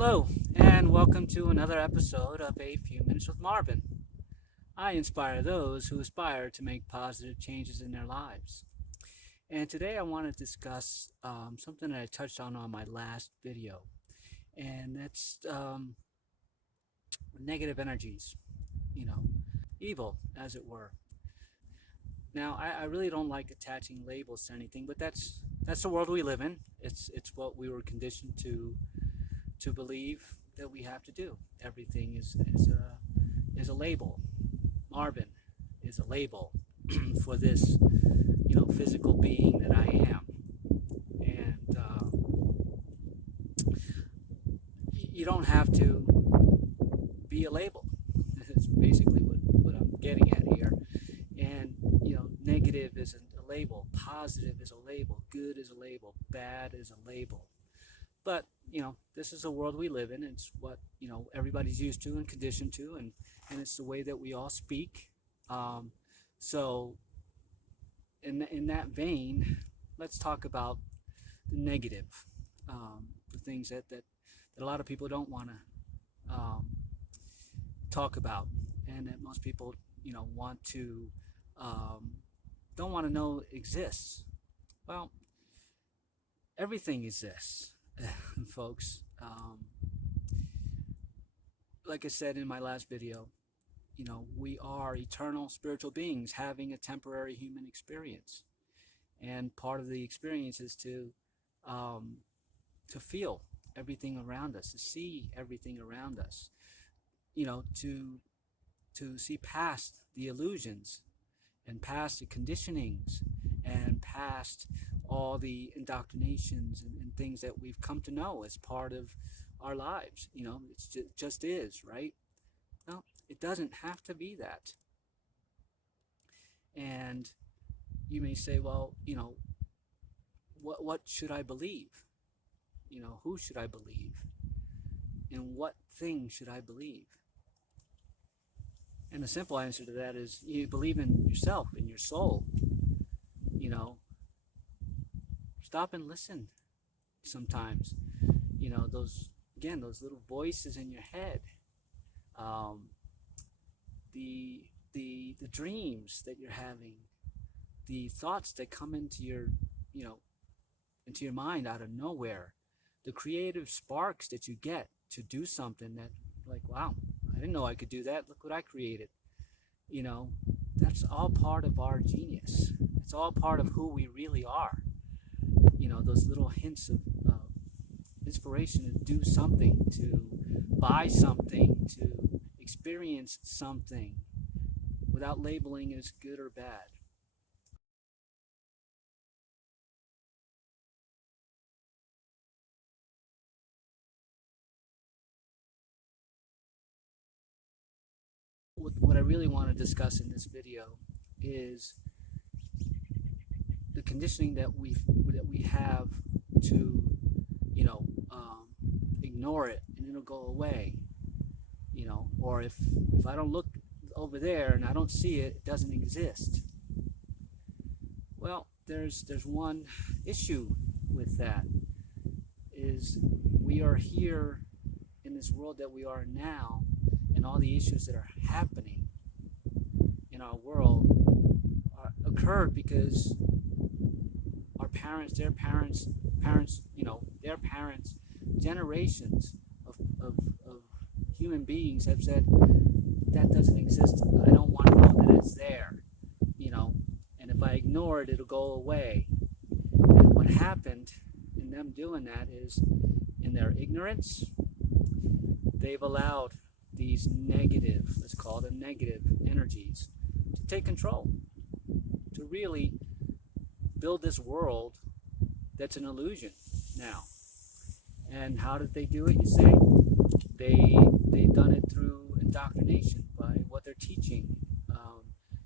Hello, and welcome to another episode of A Few Minutes with Marvin. I inspire those who aspire to make positive changes in their lives. And today I want to discuss something that I touched on my last video, and that's negative energies, you know, evil, as it were. Now, I really don't like attaching labels to anything, but that's the world we live in. It's what we were conditioned to believe that we have to do. Everything is a label. Marvin is a label for this, physical being that I am, and you don't have to be a label. That's basically what I'm getting at here. And negative is a label, positive is a label, good is a label, bad is a label. But this is the world we live in. It's what everybody's used to and conditioned to, and it's the way that we all speak. So in that vein, let's talk about the negative, the things that a lot of people don't want to talk about, and that most people want to don't want to know exists. Well, everything exists, folks. Like I said in my last video, we are eternal spiritual beings having a temporary human experience, and part of the experience is to feel everything around us, to see everything around us, to see past the illusions and past the conditionings and past all the indoctrinations and things that we've come to know as part of our lives. It just is, right? No, it doesn't have to be that. And you may say, well, what should I believe? Who should I believe? And what thing should I believe? And the simple answer to that is you believe in yourself, in your soul. Stop and listen sometimes. Those little voices in your head, the dreams that you're having, the thoughts that come into your mind out of nowhere, the creative sparks that you get to do something that, like, wow, I didn't know I could do that. Look what I created. That's all part of our genius. It's all part of who we really are. Those little hints of inspiration to do something, to buy something, to experience something without labeling it as good or bad. What I really want to discuss in this video is the conditioning that we have to ignore it and it'll go away, or if I don't look over there and I don't see it, it doesn't exist. Well, there's one issue with that, is we are here in this world that we are now, and all the issues that are happening in our world occurred because our parents, their parents, their parents, generations of human beings have said, that doesn't exist. I don't want to know that it's there, and if I ignore it, it'll go away. And what happened in them doing that is, in their ignorance, they've allowed these negative, let's call them negative energies, to take control, to really build this world that's an illusion now. And how did they do it, you say? They've done it through indoctrination, by what they're teaching.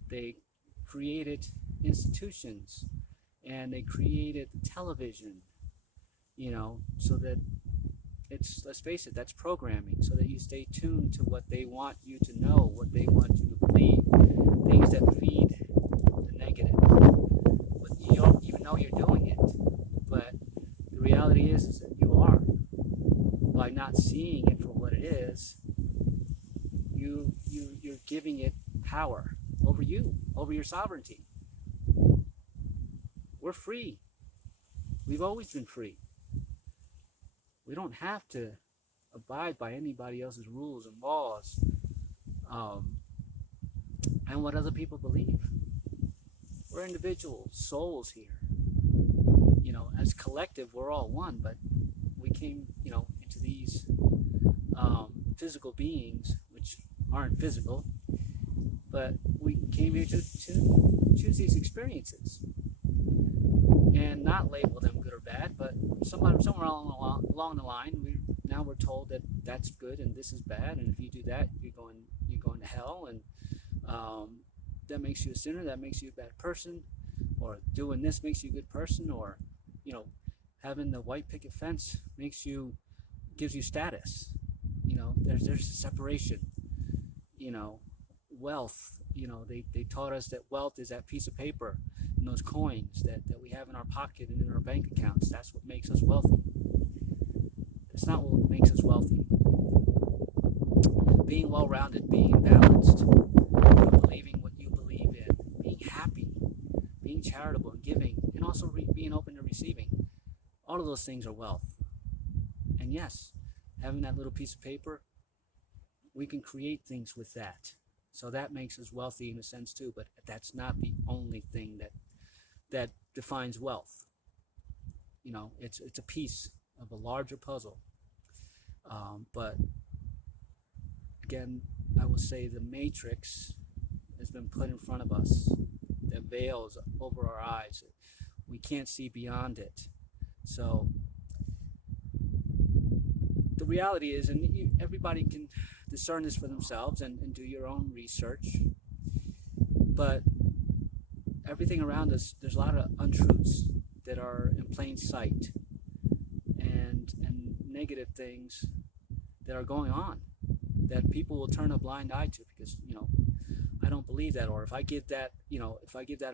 They created institutions, and they created television, so that it's, let's face it, that's programming, so that you stay tuned to what they want you to know, what they want you to believe, things that feed the negative. But you don't even know you're doing it. But the reality is that you are. By not seeing it for what it is, you're giving it power over you, over your sovereignty. We're free. We've always been free. We don't have to abide by anybody else's rules and laws, um, and what other people believe. We're individual souls here. As collective, we're all one, but we came, into these physical beings, which aren't physical, but we came here to choose these experiences and not label them good or bad. But somewhere along the line, we're told that that's good and this is bad, and if you do that, you're going to hell, and that makes you a sinner, that makes you a bad person, or doing this makes you a good person, or having the white picket fence gives you status. There's a separation. Wealth. They taught us that wealth is that piece of paper and those coins that we have in our pocket and in our bank accounts. That's what makes us wealthy. That's not what makes us wealthy. Being well-rounded, being balanced, believing what you believe in, being happy, being charitable and giving, and also being open to receiving. All of those things are wealth. And yes, having that little piece of paper, we can create things with that. So that makes us wealthy in a sense too, but that's not the only thing that defines wealth. It's a piece of a larger puzzle. But again, I will say the matrix has been put in front of us, that veils over our eyes. We can't see beyond it. So the reality is, and everybody can discern this for themselves and do your own research, but everything around us, there's a lot of untruths that are in plain sight, and negative things that are going on that people will turn a blind eye to because I don't believe that, or if I give that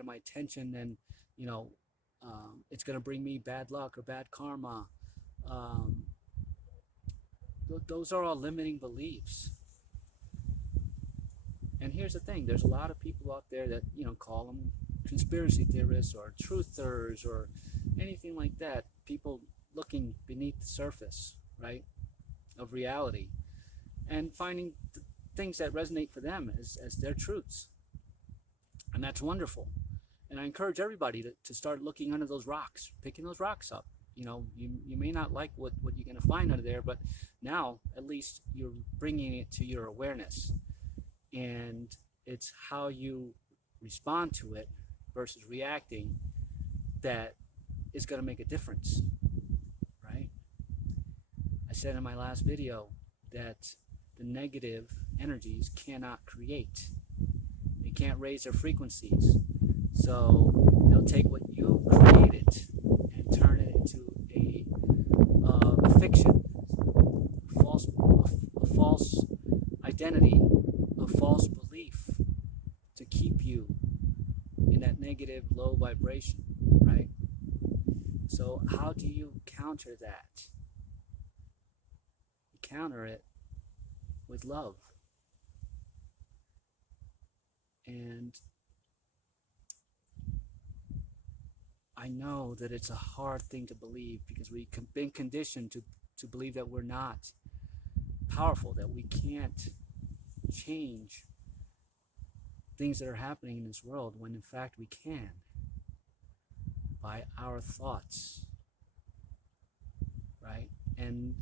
my attention, then it's going to bring me bad luck or bad karma. Those are all limiting beliefs. And here's the thing, there's a lot of people out there that call them conspiracy theorists or truthers or anything like that, people looking beneath the surface, right, of reality, and finding things that resonate for them as their truths. And that's wonderful. And I encourage everybody to start looking under those rocks, picking those rocks up. You may not like what you're going to find under there, but now at least you're bringing it to your awareness. And it's how you respond to it versus reacting that is going to make a difference, right? I said in my last video that the negative energies cannot create. They can't raise their frequencies. So they'll take what you created and turn it into a fiction, a false identity, a false belief to keep you in that negative low vibration, right? So how do you counter that? You counter it with love. And I know that it's a hard thing to believe because we've been conditioned to believe that we're not powerful, that we can't change things that are happening in this world, when in fact we can, by our thoughts, right? And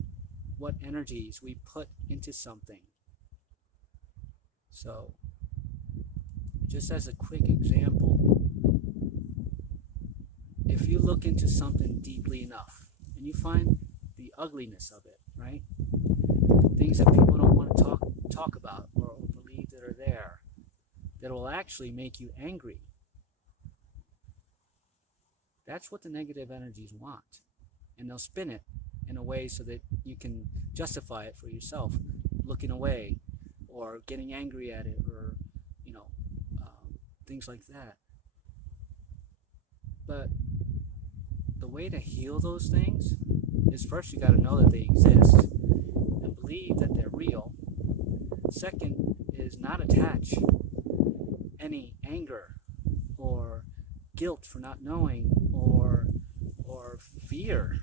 what energies we put into something. So, just as a quick example, if you look into something deeply enough and you find the ugliness of it, right? Things that people don't want to talk about or believe that are there, that will actually make you angry. That's what the negative energies want. And they'll spin it in a way so that you can justify it for yourself, looking away or getting angry at it, or things like that. But the way to heal those things is, first you got to know that they exist, believe that they're real. Second is not attach any anger or guilt for not knowing or fear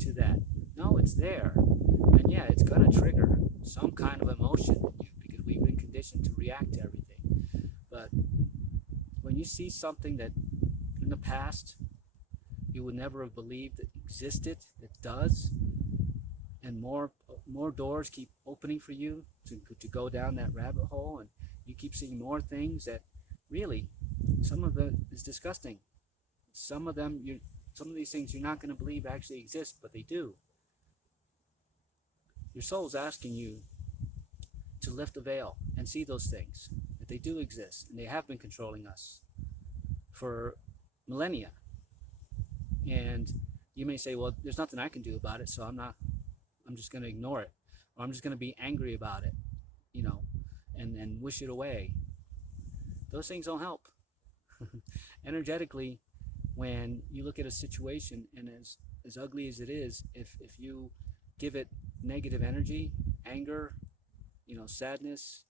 to that. No, it's there. And yeah, it's going to trigger some kind of emotion in you because we've been conditioned to react to everything. But when you see something that in the past you would never have believed that existed, it does, and more doors keep opening for you to go down that rabbit hole, and you keep seeing more things that really, some of it is disgusting. Some of them, some of these things you're not going to believe actually exist, but they do. Your soul's asking you to lift the veil and see those things, that they do exist, and they have been controlling us for millennia. And you may say, well, there's nothing I can do about it, so I'm just going to ignore it, or I'm just going to be angry about it, and wish it away. Those things don't help. Energetically, when you look at a situation, and as ugly as it is, if you give it negative energy, anger, sadness,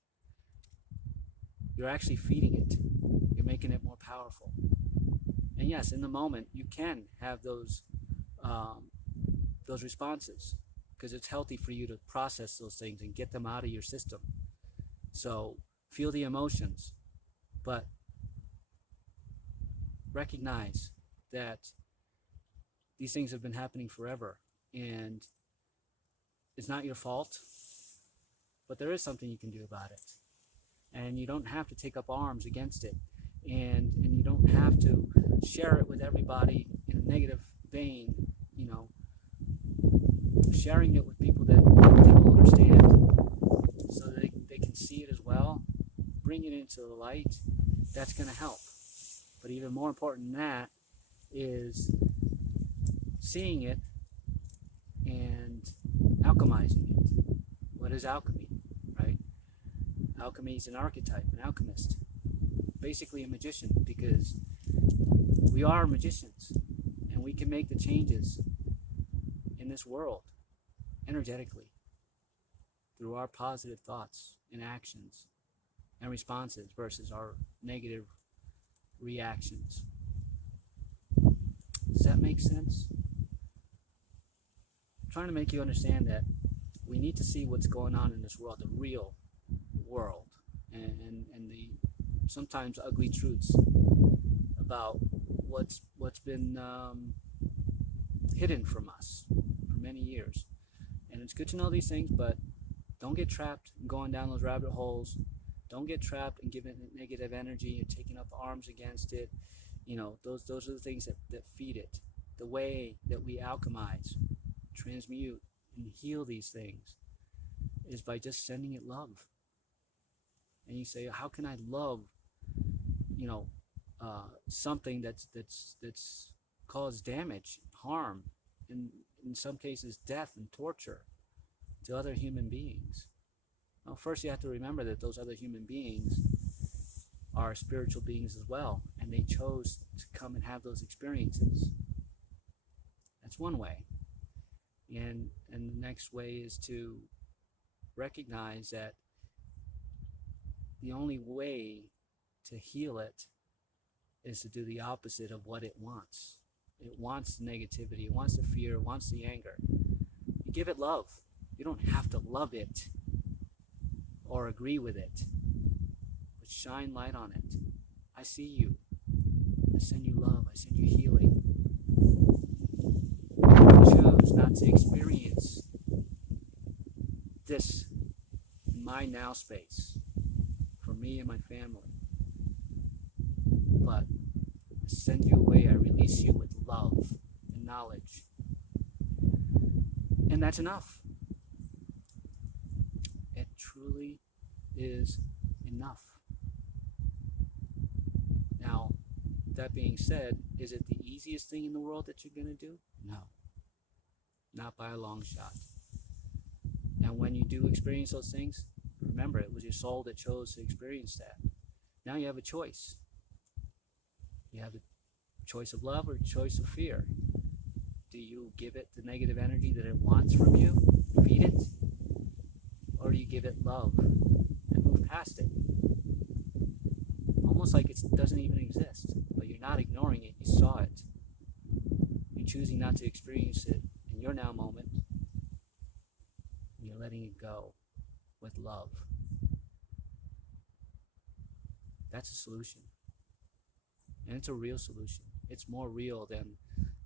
you're actually feeding it. You're making it more powerful. And yes, in the moment, you can have those responses because it's healthy for you to process those things and get them out of your system. So feel the emotions, but recognize that these things have been happening forever, and it's not your fault, but there is something you can do about it. And you don't have to take up arms against it, and you don't have to share it with everybody in a negative vein, sharing it with people that they will understand so that they can see it as well, bring it into the light. That's going to help. But even more important than that is seeing it and alchemizing it. What is alchemy, right? Alchemy is an archetype, an alchemist, basically a magician, because we are magicians and we can make the changes in this world energetically through our positive thoughts and actions and responses versus our negative reactions. Does that make sense? I'm trying to make you understand that we need to see what's going on in this world, the real world, and the sometimes ugly truths about what's been hidden from us for many years. And it's good to know these things, but don't get trapped in going down those rabbit holes. Don't get trapped in giving it negative energy and taking up arms against it. Those are the things that feed it. The way that we alchemize, transmute, and heal these things is by just sending it love. And you say, how can I love, something that's caused damage, harm, and in some cases death and torture to other human beings? Well, first you have to remember that those other human beings are spiritual beings as well, and they chose to come and have those experiences. That's one way. And the next way is to recognize that the only way to heal it is to do the opposite of what it wants. It wants the negativity, it wants the fear, it wants the anger. You give it love. You don't have to love it or agree with it, but shine light on it. I see you. I send you love. I send you healing. I choose not to experience this in my now space for me and my family, but I send you away. I release you with love and knowledge, and that's enough. It truly is enough. Now, that being said, is it the easiest thing in the world that you're going to do? No, not by a long shot. And when you do experience those things, remember, it was your soul that chose to experience that. Now you have a choice. You have a choice of love or a choice of fear. Do you give it the negative energy that it wants from you? Feed it? or you give it love and move past it. Almost like it doesn't even exist, but you're not ignoring it, you saw it. You're choosing not to experience it in your now moment, and you're letting it go with love. That's a solution. And it's a real solution. It's more real than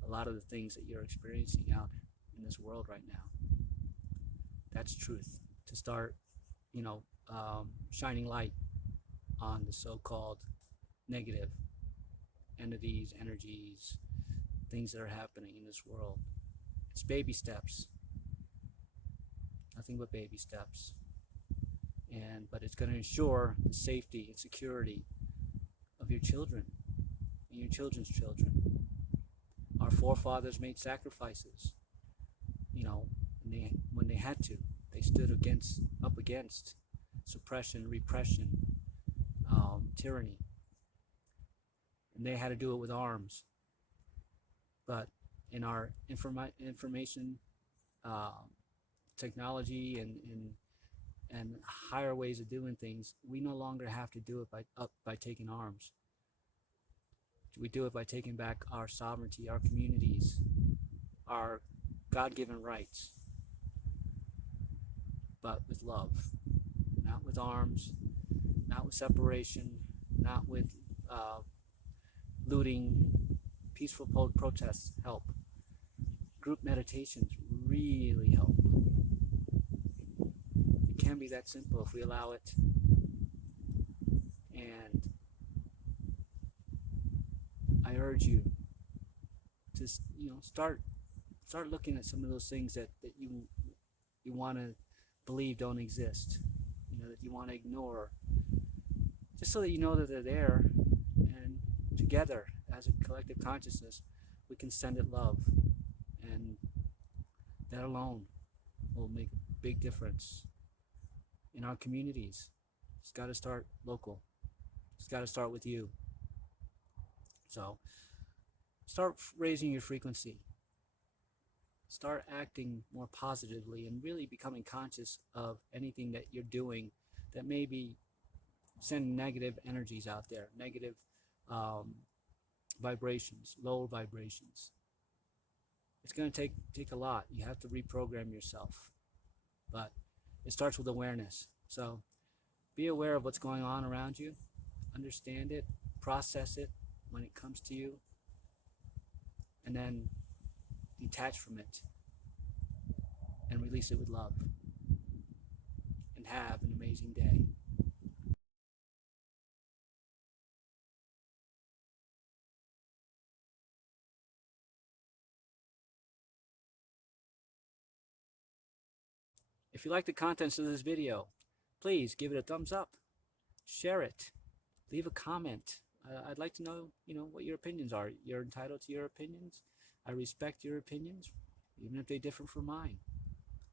a lot of the things that you're experiencing out in this world right now. That's truth. To start, shining light on the so-called negative entities, energies, things that are happening in this world. It's baby steps. Nothing but baby steps. But it's going to ensure the safety and security of your children and your children's children. Our forefathers made sacrifices, when they had to. They stood up against suppression, repression, tyranny, and they had to do it with arms. But in our information technology and higher ways of doing things, we no longer have to do it by taking arms. We do it by taking back our sovereignty, our communities, our God-given rights, but with love, not with arms, not with separation, not with looting. Peaceful protests help. Group meditations really help. It can be that simple if we allow it. And I urge you to start looking at some of those things that you want to believe don't exist, that you want to ignore, just so that you know that they're there, and together as a collective consciousness we can send it love, and that alone will make a big difference in our communities. It's got to start local. It's got to start with you. So start raising your frequency. Start acting more positively and really becoming conscious of anything that you're doing that may be sending negative energies out there, negative vibrations, low vibrations. It's going to take a lot. You have to reprogram yourself, but it starts with awareness. So be aware of what's going on around you, understand it, process it when it comes to you, and then detach from it and release it with love. And have an amazing day. If you like the contents of this video, please give it a thumbs up, share it, leave a comment. I'd like to know, what your opinions are. You're entitled to your opinions. I respect your opinions, even if they differ from mine.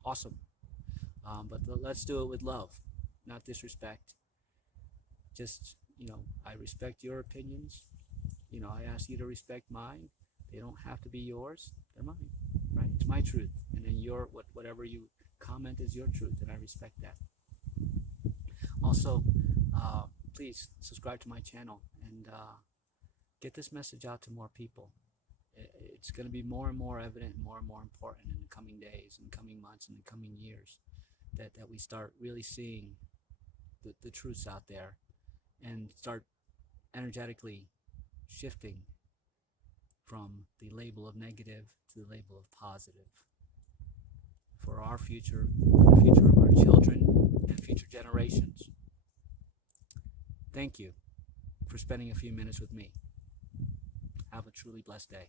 Awesome. But let's do it with love, not disrespect. Just, I respect your opinions. I ask you to respect mine. They don't have to be yours. They're mine, right? It's my truth. And then whatever you comment is your truth, and I respect that. Also, please subscribe to my channel and get this message out to more people. It's going to be more and more evident and more important in the coming days and coming months and the coming years that we start really seeing the truths out there and start energetically shifting from the label of negative to the label of positive for our future, the future of our children and future generations. Thank you for spending a few minutes with me. Have a truly blessed day.